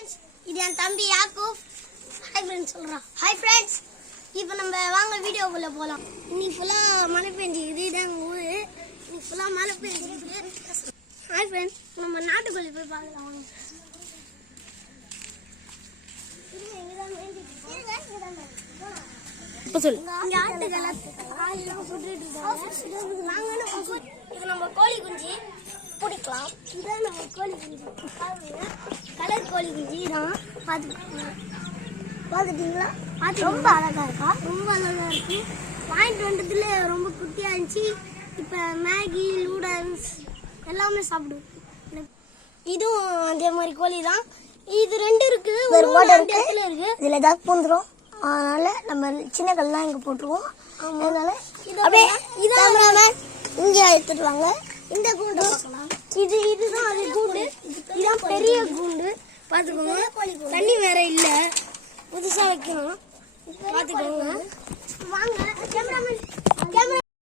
இது என் தம்பி யாக்கூப். Hi friends சொல்கிறான். ஹாய் ஃப்ரெண்ட்ஸ், இப்போ நம்ம வாங்க வீடியோக்குள்ளே போகலாம். இன்னைக்கு ஃபுல்லாக மழை பெஞ்சிக்குது. இதான் எங்கள் ஊர். இன்னைக்கு ஃபுல்லாக மழை பெஞ்சிக்குது. ஹாய் ஃப்ரெண்ட்ஸ், நம்ம நாட்டுக்கோழி போய் பார்க்கலாம் வாங்க. இப்போ சொல்லு. இங்கே ஆட்டுக்கெல்லாம் ஆளுலாம் சுட்டுட்டு இருக்காங்க. நாங்கள் இது நம்ம கோழி குஞ்சு பிடிக்கலாம். இதான் நம்ம கோழி குஞ்சு. கலர் கோழி குஞ்சு தான். பார்த்துட்டீங்களா? ரொம்ப அழகா இருக்கா? ரொம்ப அழகா இருக்கு. வாங்கிட்டு வந்ததுல ரொம்ப குட்டியா இருந்துச்சு. இப்போ மேகி நூடல்ஸ் எல்லாமே சாப்பிடுவோம். இதுவும் அதே மாதிரி கோழி தான். இது ரெண்டு இருக்குது. ஒரு இடத்துல இருக்கு. இதில் ஏதாவது பூந்துடும். அதனால நம்ம சின்ன கல்லாம் இங்கே போட்டுருவோம். அதனால அப்படியே இதான் இங்கே எடுத்துட்டு வாங்க. இந்த கூண்டு இதுதான் அது கூண்டு. இதுதான் பெரிய கூண்டு. பார்த்துக்கோங்க, தண்ணி வேற இல்லை. புதுசாக வைக்கணும். பார்த்துக்கோங்க.